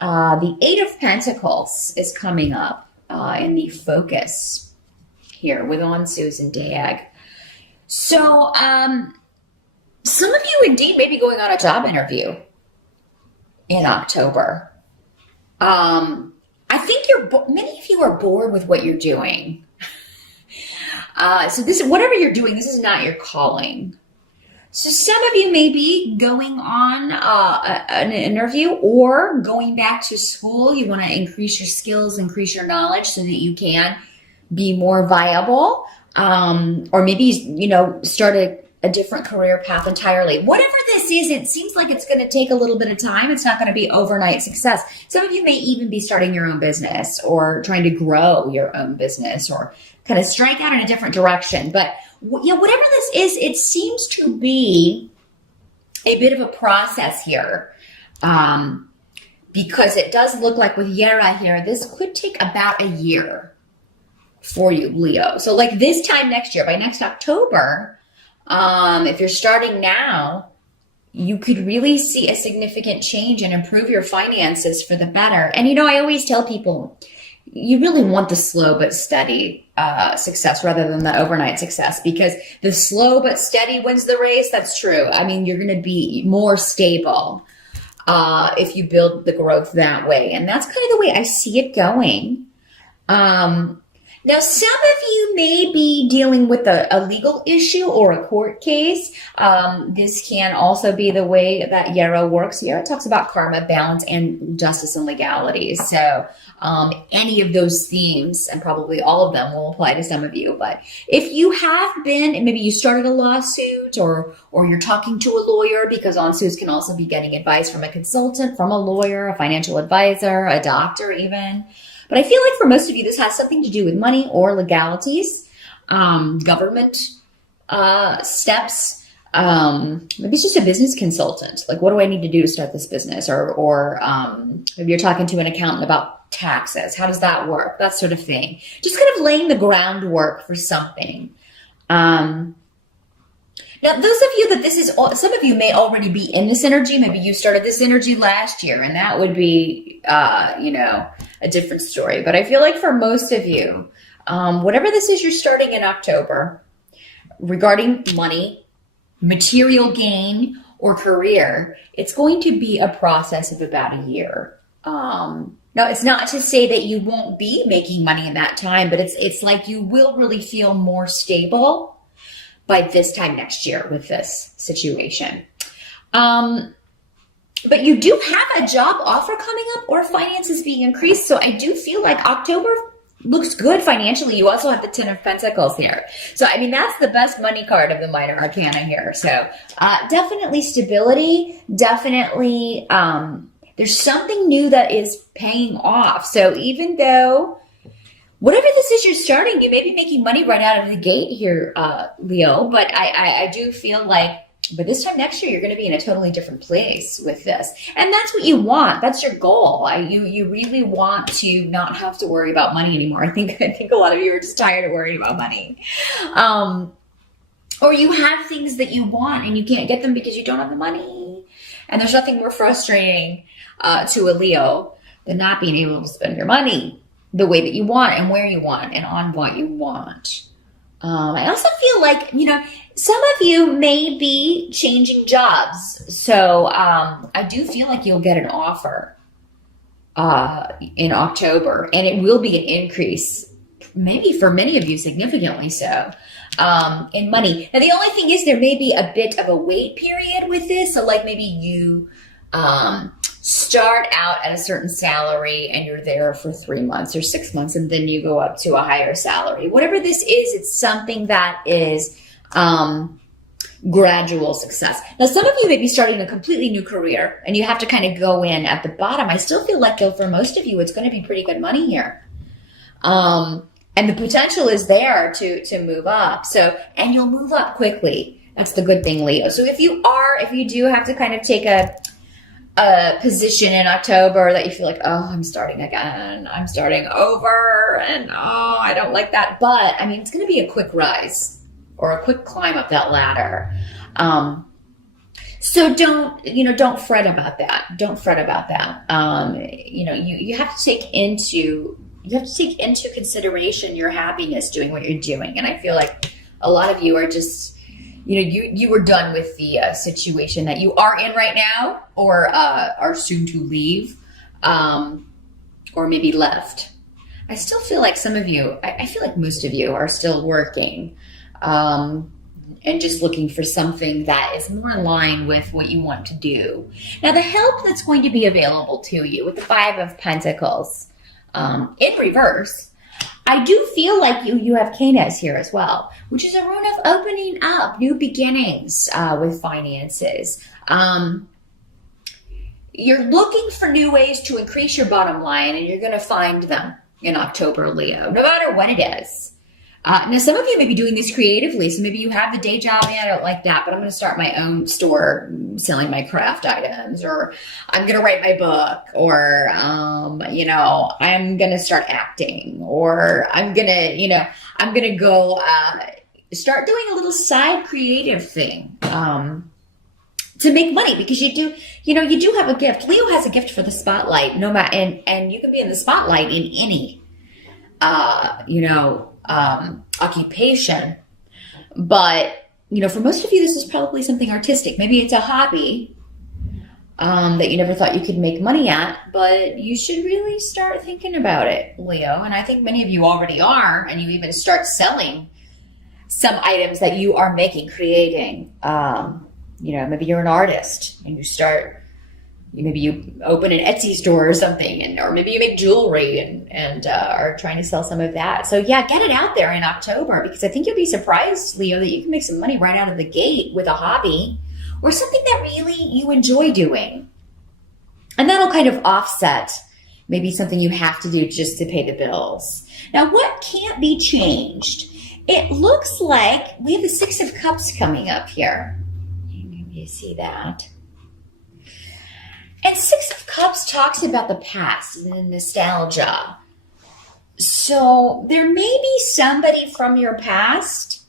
The Eight of Pentacles is coming up in the focus here with on Susan Dag. So some of you indeed may be going on a job interview in October. I think many of you are bored with what you're doing. So whatever you're doing, this is not your calling. So some of you may be going on an interview or going back to school. You want to increase your skills, increase your knowledge so that you can be more viable. Or maybe, start a different career path entirely. Whatever this is, it seems like it's going to take a little bit of time. It's not going to be overnight success. Some of you may even be starting your own business or trying to grow your own business or kind of strike out in a different direction. But whatever this is, it seems to be a bit of a process here. Because it does look like with Yera here, this could take about a year for you, Leo. So like this time next year, by next October, if you're starting now, you could really see a significant change and improve your finances for the better. And I always tell people, you really want the slow but steady success rather than the overnight success, because the slow but steady wins the race. That's true. I mean, you're going to be more stable if you build the growth that way. And that's kind of the way I see it going. Now, some of you may be dealing with a legal issue or a court case. This can also be the way that Yera works. Yera talks about karma, balance, and justice and legality. So any of those themes, and probably all of them, will apply to some of you. But if you have been, and maybe you started a lawsuit or you're talking to a lawyer, because on-suits can also be getting advice from a consultant, from a lawyer, a financial advisor, a doctor even. But I feel like for most of you, this has something to do with money or legalities, government steps. Maybe it's just a business consultant. Like, what do I need to do to start this business? Or maybe you're talking to an accountant about taxes. How does that work? That sort of thing. Just kind of laying the groundwork for something. Now, those of you that some of you may already be in this energy. Maybe you started this energy last year, and that would be, a different story. But I feel like for most of you, whatever this is you're starting in October, regarding money, material gain, or career, it's going to be a process of about a year. Now, it's not to say that you won't be making money in that time, but it's like you will really feel more stable by this time next year with this situation. But you do have a job offer coming up or finances being increased. So I do feel like October looks good financially. You also have the Ten of Pentacles here. So, I mean, that's the best money card of the minor arcana here. So definitely stability, definitely there's something new that is paying off. So even though whatever this is you're starting, you may be making money right out of the gate here, Leo, but I do feel like by this time next year, you're going to be in a totally different place with this. And that's what you want. That's your goal. You really want to not have to worry about money anymore. I think a lot of you are just tired of worrying about money. Or you have things that you want and you can't get them because you don't have the money. And there's nothing more frustrating to a Leo than not being able to spend your money the way that you want and where you want and on what you want. I also feel like, some of you may be changing jobs. So I do feel like you'll get an offer in October, and it will be an increase, maybe for many of you significantly so, in money. Now, the only thing is there may be a bit of a wait period with this. So like maybe you start out at a certain salary and you're there for 3 months or 6 months, and then you go up to a higher salary. Whatever this is, it's something that is gradual success. Now, some of you may be starting a completely new career and you have to kind of go in at the bottom. I still feel like, though, for most of you, it's going to be pretty good money here. And the potential is there to move up. So, and you'll move up quickly. That's the good thing, Leo. So if you do have to kind of take a position in October that you feel like, oh, I'm starting again, I'm starting over, and oh, I don't like that. But I mean, it's going to be a quick rise or a quick climb up that ladder. So don't fret about that. Don't fret about that. You have to take into consideration your happiness doing what you're doing. And I feel like a lot of you are just, you were done with the situation that you are in right now, or are soon to leave, or maybe left. I still feel like some of you, I feel like most of you are still working, and just looking for something that is more in line with what you want to do. Now, the help that's going to be available to you with the Five of Pentacles in reverse, I do feel like you have Canes here as well, which is a rune of opening up, new beginnings with finances. You're looking for new ways to increase your bottom line, and you're going to find them in October, Leo, no matter what it is. Now, some of you may be doing this creatively, so maybe you have the day job, and I don't like that, but I'm going to start my own store selling my craft items, or I'm going to write my book, or, I'm going to start acting, or I'm going to go start doing a little side creative thing to make money, because you do have a gift. Leo has a gift for the spotlight, no matter, and you can be in the spotlight in any, occupation. But, for most of you, this is probably something artistic. Maybe it's a hobby that you never thought you could make money at, but you should really start thinking about it, Leo. And I think many of you already are, and you even start selling some items that you are creating. Maybe you're an artist and maybe you open an Etsy store or something, or maybe you make jewelry and are trying to sell some of that. So yeah, get it out there in October, because I think you'll be surprised, Leo, that you can make some money right out of the gate with a hobby or something that really you enjoy doing. And that'll kind of offset maybe something you have to do just to pay the bills. Now, what can't be changed? It looks like we have the Six of Cups coming up here. Maybe you see that. And Six of Cups talks about the past and the nostalgia. So there may be somebody from your past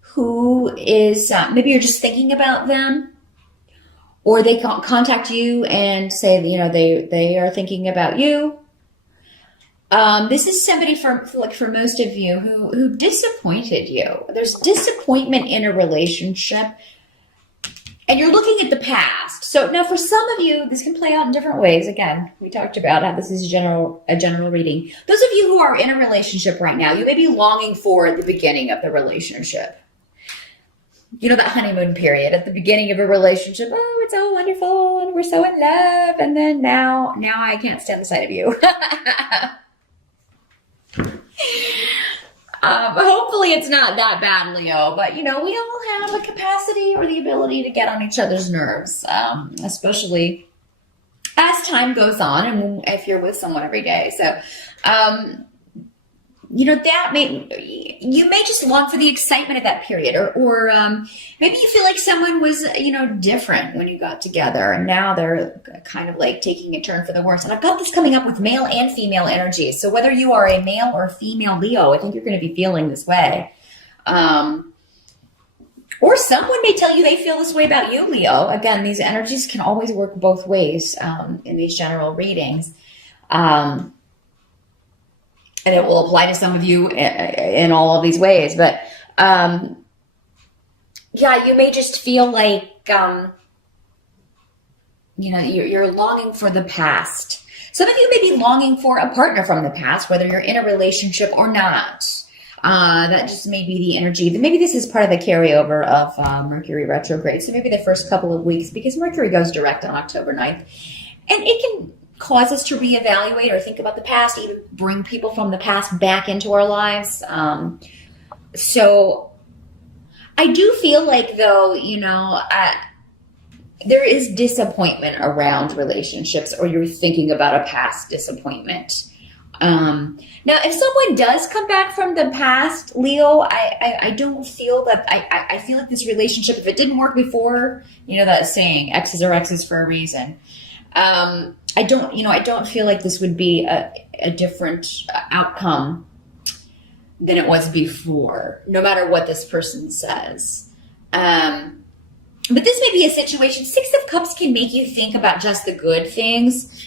who is, maybe you're just thinking about them, or they contact you and say, they are thinking about you. This is somebody for most of you who disappointed you. There's disappointment in a relationship, and you're looking at the past. So now for some of you, this can play out in different ways. Again, we talked about how this is a general reading. Those of you who are in a relationship right now, you may be longing for the beginning of the relationship. That honeymoon period at the beginning of a relationship. Oh, it's all wonderful and we're so in love. And then now I can't stand the sight of you. Hopefully it's not that bad, Leo, but we all have a capacity or the ability to get on each other's nerves, especially as time goes on and if you're with someone every day. So, you may just long for the excitement of that period, or maybe you feel like someone was, different when you got together, and now they're kind of like taking a turn for the worse. And I've got this coming up with male and female energy. So whether you are a male or female Leo, I think you're going to be feeling this way. Or someone may tell you they feel this way about you, Leo. Again, these energies can always work both ways in these general readings. And it will apply to some of you in all of these ways. But, you may just feel like, you're longing for the past. Some of you may be longing for a partner from the past, whether you're in a relationship or not. That just may be the energy. Maybe this is part of the carryover of Mercury retrograde. So maybe the first couple of weeks, because Mercury goes direct on October 9th. And it can cause us to reevaluate or think about the past, even bring people from the past back into our lives. So I do feel like, though, there is disappointment around relationships, or you're thinking about a past disappointment. Now, if someone does come back from the past, Leo, I don't feel that, I feel like this relationship, if it didn't work before, that saying, X's are X's for a reason. I don't feel like this would be a different outcome than it was before, no matter what this person says. But this may be a situation. Six of Cups can make you think about just the good things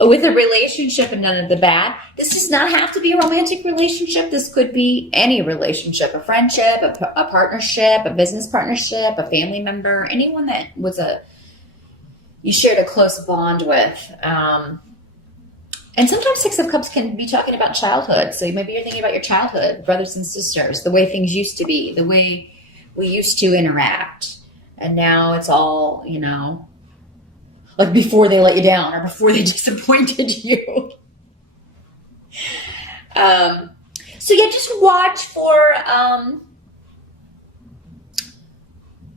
with a relationship and none of the bad. This does not have to be a romantic relationship. This could be any relationship, a friendship, a partnership, a business partnership, a family member, anyone that you shared a close bond with. And sometimes Six of Cups can be talking about childhood. So maybe you're thinking about your childhood, brothers and sisters, the way things used to be, the way we used to interact. And now it's all, like before they let you down or before they disappointed you. So yeah, just watch for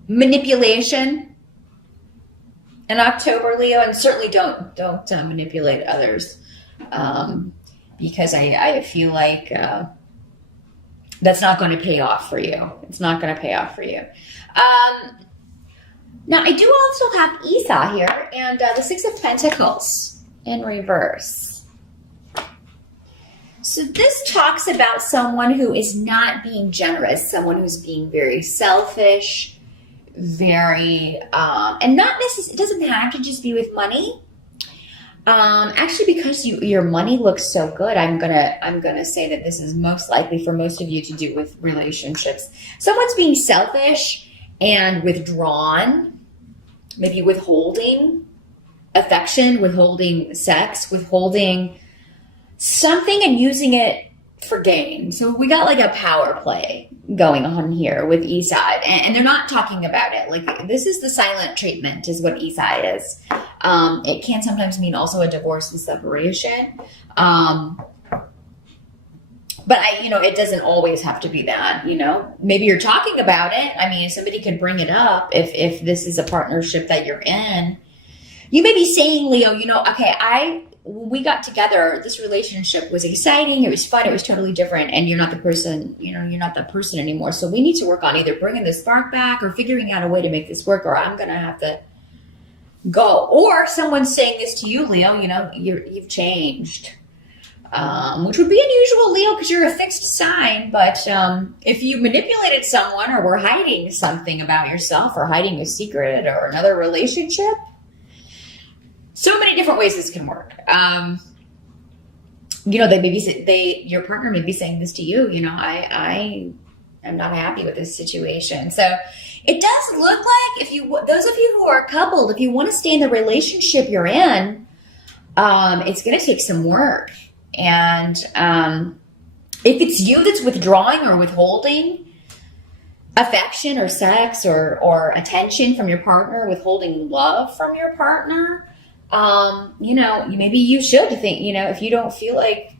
manipulation in October, Leo, and certainly don't manipulate others, because I feel like that's not going to pay off for you. It's not going to pay off for you. Now, I do also have Esau here, and the Six of Pentacles in reverse. So this talks about someone who is not being generous, someone who's being very selfish, very, and not necessarily, it doesn't have to just be with money. Actually, because your money looks so good, I'm gonna say that this is most likely for most of you to do with relationships. Someone's being selfish and withdrawn, maybe withholding affection, withholding sex, withholding something and using it for gain. So we got like a power play going on here with Esau, and they're not talking about it. Like, this is the silent treatment is what Esau is. It can sometimes mean also a divorce and separation. But it doesn't always have to be that, maybe you're talking about it. I mean, somebody could bring it up if this is a partnership that you're in. You may be saying, Leo, okay, when we got together, this relationship was exciting. It was fun. It was totally different. And you're not the person, you're not that person anymore. So we need to work on either bringing the spark back or figuring out a way to make this work, or I'm going to have to go. Or someone's saying this to you, Leo, you've changed. Which would be unusual, Leo, because you're a fixed sign. But if you manipulated someone or were hiding something about yourself or hiding a secret or another relationship, so many different ways this can work. Your partner may be saying this to you. I am not happy with this situation. So it does look like those of you who are coupled, if you want to stay in the relationship you're in, it's going to take some work. And if it's you that's withdrawing or withholding affection or sex or attention from your partner, withholding love from your partner, maybe you should think, if you don't feel like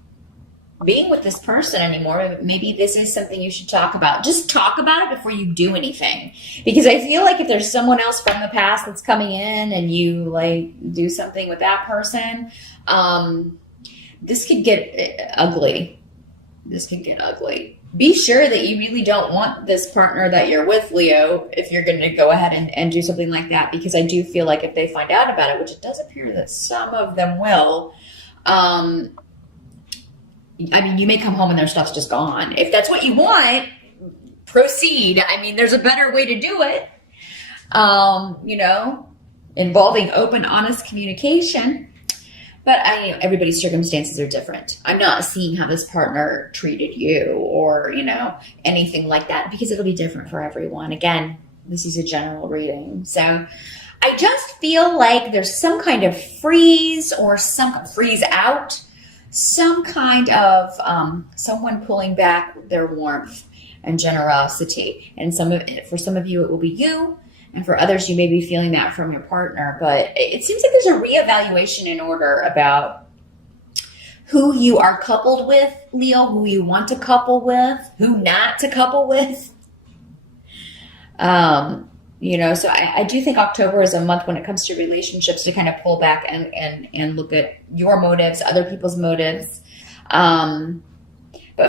being with this person anymore, maybe this is something you should talk about. Just talk about it before you do anything. Because I feel like if there's someone else from the past that's coming in and you do something with that person, this could get ugly. This can get ugly. Be sure that you really don't want this partner that you're with, Leo, if you're going to go ahead and do something like that, because I do feel like if they find out about it, which it does appear that some of them will, you may come home and their stuff's just gone. If that's what you want, proceed. There's a better way to do it, involving open, honest communication. But everybody's circumstances are different. I'm not seeing how this partner treated you or, anything like that, because it'll be different for everyone. Again, this is a general reading. So I just feel like there's some kind of freeze or some freeze out, some kind of someone pulling back their warmth and generosity. And for some of you, it will be you. And for others, you may be feeling that from your partner. But it seems like there's a reevaluation in order about who you are coupled with, Leo, who you want to couple with, who not to couple with. So I do think October is a month when it comes to relationships to kind of pull back and look at your motives, other people's motives. But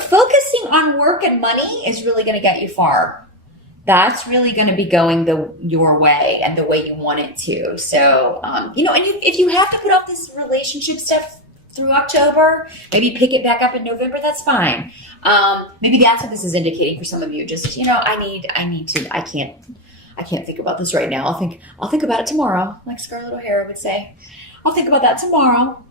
focusing on work and money is really going to get you far. That's really going to be going your way and the way you want it to. So, and if you have to put off this relationship stuff through October, maybe pick it back up in November, that's fine. Maybe that's what this is indicating for some of you. Just, I I can't think about this right now. I'll think about it tomorrow, like Scarlett O'Hara would say. I'll think about that tomorrow.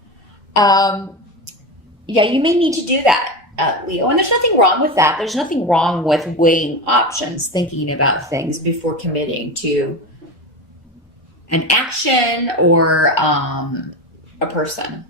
Yeah, you may need to do that, Leo. And there's nothing wrong with that. There's nothing wrong with weighing options, thinking about things before committing to an action or a person.